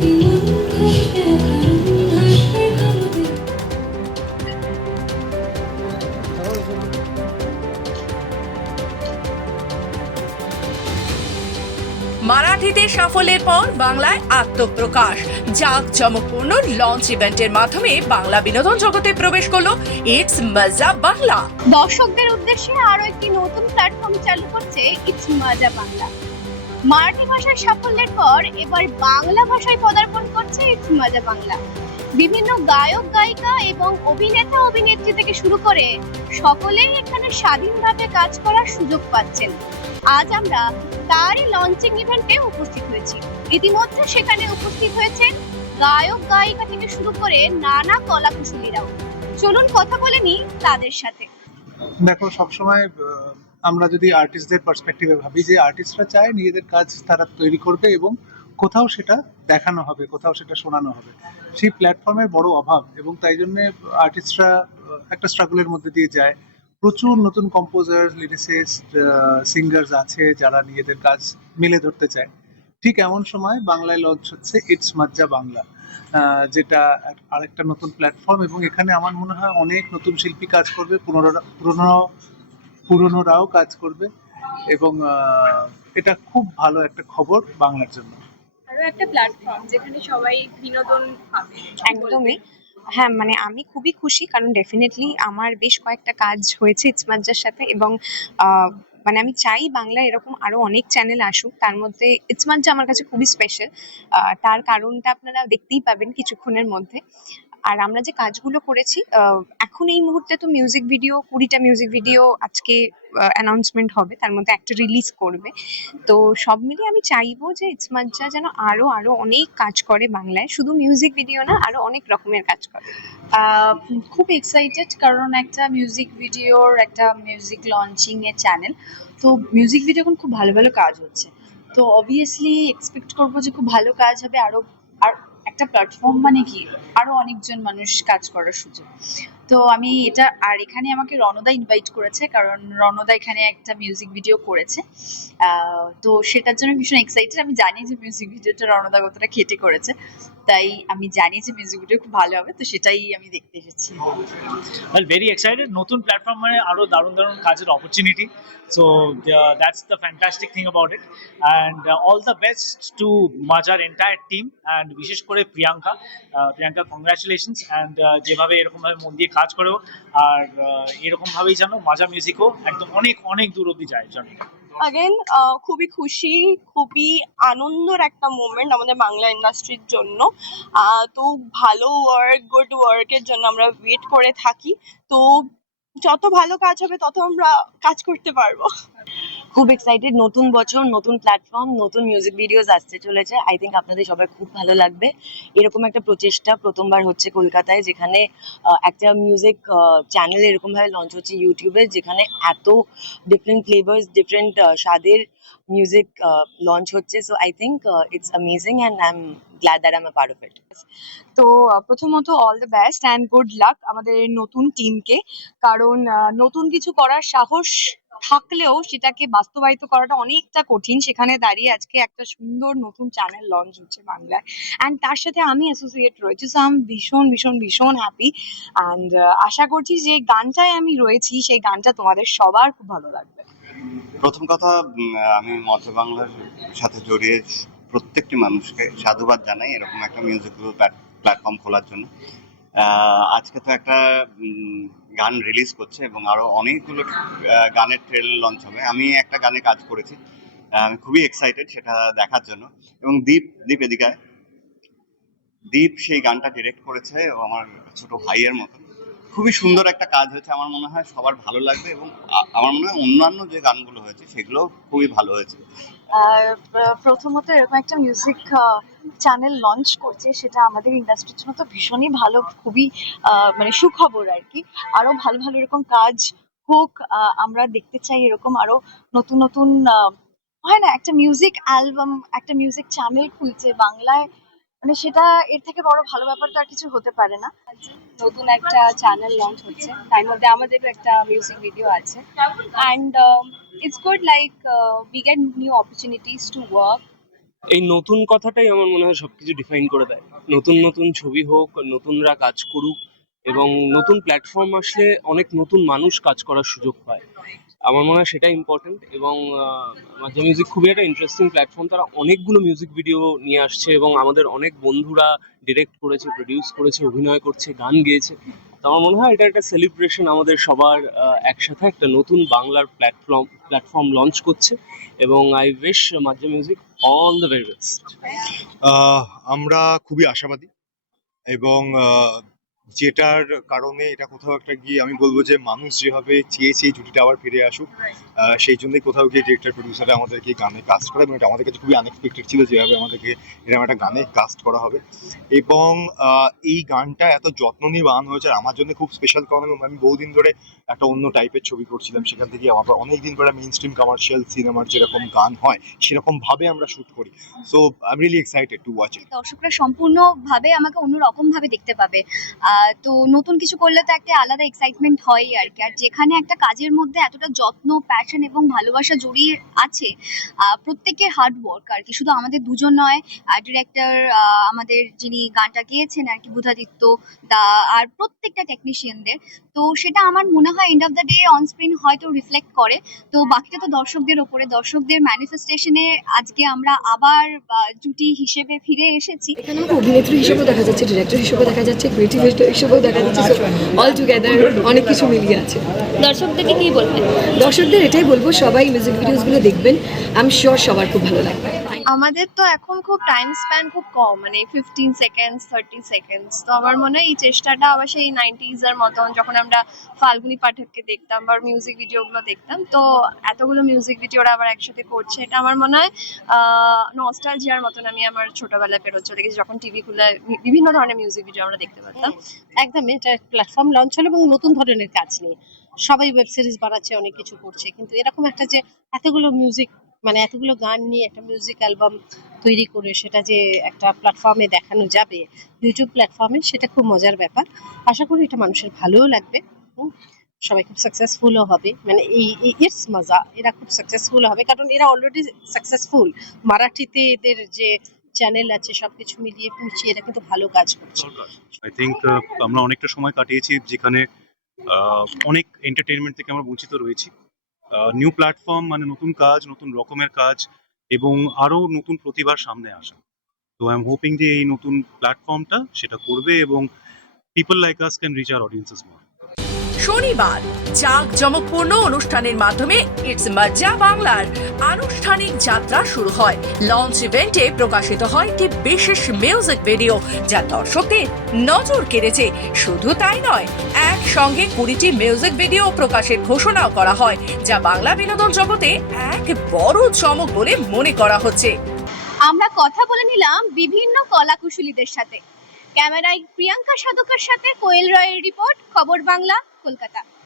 মারাঠিতে সাফল্যের পর বাংলায় আত্মপ্রকাশ, জাঁকজমকপূর্ণ লঞ্চ ইভেন্টের মাধ্যমে বাংলা বিনোদন জগতে প্রবেশ করলো ইটস মজা বাংলা। দর্শকদের উদ্দেশ্যে আরো একটি নতুন প্ল্যাটফর্ম চালু করছে ইটস মজা বাংলা। মারাঠি ভাষার সাফল্যের পর এবার বাংলা ভাষায় পদার্পণ করছে ইটস মজা বাংলা। বিভিন্ন গায়ক গায়িকা এবং অভিনেতা অভিনেত্রী থেকে শুরু করে সকলেই এখানে স্বাধীনভাবে কাজ করার সুযোগ পাচ্ছেন। আজ আমরা তারই লঞ্চিং ইভেন্টে উপস্থিত হয়েছি। ইতিমধ্যে সেখানে উপস্থিত হয়েছেন গায়ক গায়িকা থেকে শুরু করে নানা কলাকুশলীরাও। চলুন কথা বলে নিই তাদের সাথে। দেখো, সবসময় আমরা যদি আর্টিস্টদের পার্সপেক্টিভে ভাবি যে আর্টিস্টরা চায় নিজেদের কাজ তারা তৈরি করবে এবং কোথাও সেটা দেখানো হবে, কোথাও সেটা শোনানো হবে। সেই প্ল্যাটফর্মের বড় অভাব এবং তাই জন্যে আর্টিস্টরা একটা স্ট্রাগলের মধ্যে দিয়ে যায়। প্রচুর নতুন কম্পোজার, লিরিসিস্ট, সিঙ্গার্স আছে যারা নিজেদের কাজ মেলে ধরতে চায়। ঠিক এমন সময় বাংলায় লঞ্চ হচ্ছে ইটস মজ্জা বাংলা, যেটা আরেকটা নতুন প্ল্যাটফর্ম এবং এখানে আমার মনে হয় অনেক নতুন শিল্পী কাজ করবে, পুরনোরাও কাজ করবে এবং এটা খুব ভালো একটা খবর বাংলার জন্য। আরো একটা প্ল্যাটফর্ম যেখানে সবাই বিনোদন পাবে। একদমই। হ্যাঁ, মানে আমি খুবই খুশি, কারণ ডেফিনেটলি আমার বেশ কয়েকটা কাজ হয়েছে ইটসমাজ্জার সাথে এবং মানে আমি চাই বাংলায় এরকম আরো অনেক চ্যানেল আসুক। তার মধ্যে ইটসমাজ্জা আমার কাছে খুবই স্পেশাল। তার কারণটা আপনারা দেখতেই পাবেন কিছুক্ষণের মধ্যে। আর আমরা যে কাজগুলো করেছি, এখন এই মুহূর্তে তো মিউজিক ভিডিও 20টা মিউজিক ভিডিও আজকে অ্যানাউন্সমেন্ট হবে, তার মধ্যে একটা রিলিজ করবে। তো সব মিলিয়ে আমি চাইবো যে ইটসমাজ্জা যেন আরো আরো অনেক কাজ করে বাংলায়, শুধু মিউজিক ভিডিও না, আরো অনেক রকমের কাজ করে। খুব এক্সাইটেড, কারণ একটা মিউজিক ভিডিওর একটা মিউজিক লঞ্চিং এর চ্যানেল। তো মিউজিক ভিডিও এখন খুব ভালো ভালো কাজ হচ্ছে, তো অবভিয়াসলি এক্সপেক্ট করবো যে খুব ভালো কাজ হবে। আর একটা প্ল্যাটফর্ম মানে কি, আরো অনেকজন মানুষ কাজ করার সুযোগ। তো আমি এটা, আর এখানে আমাকে রণদা ইনভাইট করেছে, কারণ রণদা এখানে একটা মিউজিক ভিডিও করেছে। তো সেটার জন্য ভীষণ এক্সাইটেড। আমি জানি যে মিউজিক ভিডিওটা রণদা কতটা খেটে করেছে, তাই আমি জানি যে মিউজিক ভিডিও খুব ভালো হবে, তো সেটাই আমি দেখতে এসেছি। Well, very excited. নতুন প্ল্যাটফর্ম মানে আরো দারুণ দারুণ কাজের opportunity. So that's the fantastic thing about it. And all the best to Majar entire team and বিশেষ করে প্রিয়াঙ্কা। প্রিয়াঙ্কা, কংগ্রাচুলেশনস। অ্যান্ড যেভাবে এরকম ভাবে মন দিয়ে কাজ করেও আর এরকম ভাবেই যেন মাজা মিউজিকও একদম অনেক অনেক দূর অব্দি যায় জানি। আগেন খুবই খুশি, খুবই আনন্দের একটা মোমেন্ট আমাদের বাংলা ইন্ডাস্ট্রির জন্য। তো ভালো ওয়ার্ক, গুড ওয়ার্কের জন্য আমরা ওয়েট করে থাকি। তো যত ভালো কাজ হবে তত আমরা কাজ করতে পারবো। খুব এক্সাইটেড, নতুন বছর, নতুন প্ল্যাটফর্ম, নতুন মিউজিক ভিডিওস আসতে চলেছে। আই থিঙ্ক আপনাদের সবাই খুব ভালো লাগবে। এরকম একটা প্রচেষ্টা প্রথমবার হচ্ছে কলকাতায়, যেখানে একটা মিউজিক চ্যানেল এরকম ভাবে লঞ্চ হচ্ছে ইউটিউবে, যেখানে এত ডিফারেন্ট ফ্লেভার্স, ডিফারেন্ট স্বাদের মিউজিক লঞ্চ হচ্ছে। So I think it's amazing and I am glad that I am a part of it. তো প্রথমত all the best and good luck আমাদের এই নতুন টিমকে, কারণ নতুন কিছু করার সাহস থাকলেও সেটাকে বাস্তবায়িত করাটা অনেকটা কঠিন। সেখানে দাঁড়িয়ে আজকে একটা সুন্দর নতুন চ্যানেল লঞ্চ হচ্ছে বাংলায়, অ্যান্ড তার সাথে আমি অ্যাসোসিয়েট রয়েছি। সো আই এম ভীষণ ভীষণ ভীষণ হ্যাপি, অ্যান্ড আশা করছি যে গানটায় আমি রয়েছি সেই গানটা তোমাদের সবার খুব ভালো লাগবে। প্রথম কথা, আমি মধ্য বাংলার সাথে জড়িয়ে প্রত্যেকটি মানুষকে সাধুবাদ জানাই এরকম একটা মিউজিক প্ল্যাটফর্ম খোলার জন্য। আজকে তো একটা গান রিলিজ করছে এবং আরো অনেকগুলো গানের ট্রেলার লঞ্চ হবে। আমি একটা গানে কাজ করেছি, আমি খুবই এক্সাইটেড সেটা দেখার জন্য। এবং দীপ এদিকায়, দীপ সেই গানটা ডিরেক্ট করেছে ও আমার ছোট ভাইয়ের মতো। খুবই সুন্দর একটা কাজ হয়েছে, আমার মনে হয় সবার ভালো লাগবে এবং আমার মনে হয় অন্যান্য যে গানগুলো হয়েছে সেগুলো খুবই ভালো হয়েছে। আর প্রথমত এরকম একটা মিউজিক চ্যানেল লঞ্চ করছে, সেটা আমাদের ইন্ডাস্ট্রির জন্য তো ভীষণই ভালো, খুবই মানে সুখবর আর কি। আরো ভালো ভালো এরকম কাজ হোক, আমরা দেখতে চাই এরকম আরো নতুন নতুন। হয় না, একটা মিউজিক অ্যালবাম, একটা মিউজিক চ্যানেল খুলছে বাংলায়, মানে সেটা এর থেকে বড় ভালো ব্যাপার তো আর কিছু হতে পারে না। নতুন একটা চ্যানেল লঞ্চ হচ্ছে, তার মধ্যে আমাদেরও একটা মিউজিক ভিডিও আছে, and it's good, like we get new opportunities to work এই নতুন কথাটাই আমার মনে হয় সবকিছু ডিফাইন করে দেয়। নতুন নতুন ছবি হোক, নতুনরা কাজ করুক, এবং নতুন প্ল্যাটফর্ম আসলে অনেক নতুন মানুষ কাজ করার সুযোগ পায়। আমার মনে হয় সেটা ইম্পর্টেন্ট। এবং মাঝে মিউজিক খুবই একটা ইন্টারেস্টিং প্ল্যাটফর্ম। তারা অনেকগুলো মিউজিক ভিডিও নিয়ে আসছে এবং আমাদের অনেক বন্ধুরা ডিরেক্ট করেছে, প্রডিউস করেছে, অভিনয় করছে, গান গেয়েছে। তো আমার মনে হয় এটা একটা সেলিব্রেশন আমাদের সবার, একসাথে একটা নতুন বাংলার প্ল্যাটফর্ম লঞ্চ করছে। এবং আই উইশ মাঝে music all the very best. আমরা খুবই আশাবাদী, এবং যেটার কারণে এটা কোথাও একটা গিয়ে আমি বলবো যে মানুষ যেভাবে চেয়েছে এই জুটিটা আবার ফিরে আসুক, সেই জন্যই কোথাও গিয়ে ডিরেক্টর প্রডিউসাররা আমাদেরকে গানে কাস্ট করে, এবং এটা আমাদের কাছে খুবই আনএক্সপেক্টেড ছিল যেভাবে আমাদেরকে এরকম একটা গানে কাস্ট করা হবে। এবং এই গানটা এত যত্ন নিয়ে বানানো হয়েছে, আর আমার জন্য খুব স্পেশাল, কারণ আমি বহুদিন ধরে একটা অন্য টাইপের ছবি করছিলাম, সেখান থেকে আমরা অনেকদিন পরে মেইন স্ট্রিম কমার্শিয়াল সিনেমার যেরকম গান হয় সেরকম ভাবে আমরা শুট করি। So I am really excited to watch it. দর্শকরা সম্পূর্ণভাবে আমাকে অন্যরকম ভাবে দেখতে পাবে। তো নতুন কিছু করলে তো একটা আলাদা এক্সাইটমেন্ট হয়ই আর কি। আর যেখানে একটা কাজের মধ্যে এতটা যত্ন, প্যাশন এবং ভালোবাসা জড়িয়ে আছে, প্রত্যেকের হার্ড ওয়ার্ক আর কি, শুধু আমাদের দুজন নয়, ডিরেক্টর, আমাদের যিনি গানটা গেয়েছেন আর কি বুধাদিত্য দা, আর প্রত্যেকটা টেকনিশিয়ানদের। তো সেটা আমার মনে হয় end of the day on screen হয়তো রিফ্লেক্ট করে। তো বাকিটা তো দর্শকদের ওপরে, দর্শকদের ম্যানিফেস্টেশনে আজকে আমরা আবার জুটি হিসেবে ফিরে এসেছি। এখানে আমাকে অভিনেত্রী হিসেবেও দেখা যাচ্ছে, ডিরেক্টর হিসেবেও দেখা যাচ্ছে, ক্রিয়েটিভ হিসেবেও দেখা যাচ্ছে। অল টুগেদার অনেক কিছু মিলিয়ে আছে। দর্শকদেরকে কি বলবেন? দর্শকদের এটাই বলবো, সবাই মিউজিক ভিডিওসগুলো দেখবেন, আমি শিওর সবার খুব ভালো লাগবে। আমাদের তো এখন খুব টাইম স্প্যান খুব কম, মানে 15 সেকেন্ডস 30 সেকেন্ডস। তো আমার মনে হয় এই চেষ্টাটা আবার সেই 90s এর মতন, যখন আমরা ফাল্গুনি পাঠককে দেখতাম বা মিউজিক ভিডিওগুলো দেখতাম, তো এতগুলো মিউজিক ভিডিওরা আবার একসাথে করছে, এটা আমার মনে হয় নস্টালজিয়ার মতন। আমি আমার ছোটবেলায় ফেরত চলে গেছি, যখন টিভি খুলে বিভিন্ন ধরনের মিউজিক ভিডিও আমরা দেখতে পারতাম। একদমই, এটা প্ল্যাটফর্ম লঞ্চ হলো এবং নতুন ধরনের কাজ নিয়ে সবাই ওয়েব সিরিজ বানাচ্ছে, অনেক কিছু করছে, কিন্তু এরকম একটা যে এতগুলো মিউজিক, মানে এতগুলো গান নিয়ে একটা মিউজিক অ্যালবাম তৈরি করে সেটা যে একটা প্ল্যাটফর্মে দেখানো যাবে, ইউটিউব প্ল্যাটফর্মে, সেটা খুব মজার ব্যাপার। আশা করি এটা মানুষের ভালোও লাগবে, সবাই খুব সাকসেসফুলও হবে। মানে এই ইটস মজা, এরা খুব সাকসেসফুল হবে, কারণ এরা অলরেডি সাকসেসফুল। মারাঠিতে এদের যে চ্যানেল আছে, সবকিছু মিলিয়ে মিশিয়ে এরা কিন্তু ভালো কাজ করছে। আই থিঙ্ক আমরা অনেকটা সময় কাটিয়েছি যেখানে অনেক এন্টারটেইনমেন্ট থেকে আমরা বঞ্চিত রয়েছি। নিউ প্ল্যাটফর্ম মানে নতুন কাজ, নতুন রকমের কাজ, এবং আরো নতুন প্রতিভার সামনে আসা। তো আই এম হোপিং যে এই নতুন প্ল্যাটফর্মটা সেটা করবে, এবং people like us can reach our audiences more. শনিবার জাঁকজমকপূর্ণ অনুষ্ঠানের মাধ্যমে ইটস মজ্জা বাংলার আনুষ্ঠানিক যাত্রা শুরু হয়। লঞ্চ ইভেন্টে প্রকাশিত হয় একটি বিশেষ মিউজিক ভিডিও, যা দর্শকদের নজর কেড়েছে। শুধু তাই নয়, একসঙ্গে 20টি মিউজিক ভিডিও প্রকাশের ঘোষণাও করা হয়, যা বাংলা বিনোদন জগতে এক বড় চমক বলে মনে করা হচ্ছে। আমরা কথা বলে নিলাম বিভিন্ন কলাকুশলীদের সাথে। ক্যামেরায় প্রিয়াঙ্কা সাধুকার সাথে কোয়েল রয়ের রিপোর্ট, খবর বাংলা, কলকাতা।